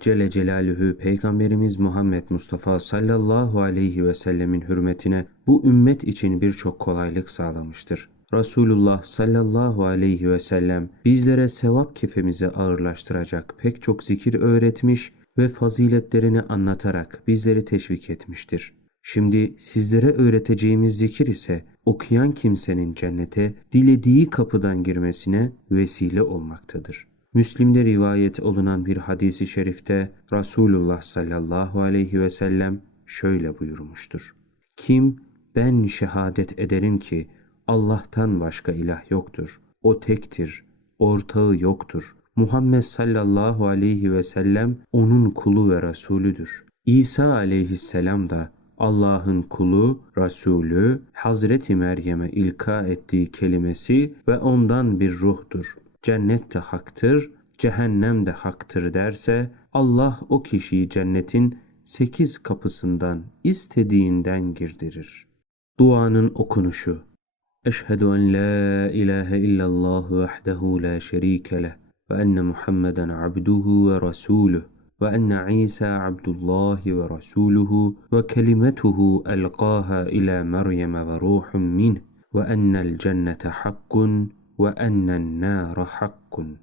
Celle Celaluhu Peygamberimiz Muhammed Mustafa sallallahu aleyhi ve sellemin hürmetine bu ümmet için birçok kolaylık sağlamıştır. Resulullah sallallahu aleyhi ve sellem bizlere sevap kefemizi ağırlaştıracak pek çok zikir öğretmiş ve faziletlerini anlatarak bizleri teşvik etmiştir. Şimdi sizlere öğreteceğimiz zikir ise okuyan kimsenin cennete dilediği kapıdan girmesine vesile olmaktadır. Müslim'de rivayet olunan bir hadisi şerifte Resulullah sallallahu aleyhi ve sellem şöyle buyurmuştur. Kim ben şehadet ederim ki Allah'tan başka ilah yoktur. O tektir, ortağı yoktur. Muhammed sallallahu aleyhi ve sellem onun kulu ve Resulüdür. İsa aleyhisselam da Allah'ın kulu, Resulü, Hazreti Meryem'e ilka ettiği kelimesi ve ondan bir ruhtur. Cennet de haktır, cehennem de haktır derse Allah o kişiyi cennetin sekiz kapısından istediğinden girdirir. Duanın okunuşu Eşhedü en la ilahe illallah vahdehu la şerike leh ve enne Muhammeden abduhu ve resuluh ve enne İsa abdullahi ve resuluhu ve kelimetuhu elqaha ila Meryem ve ruhun minh ve ennel cennete hakkun ve ennen nâre hakkun.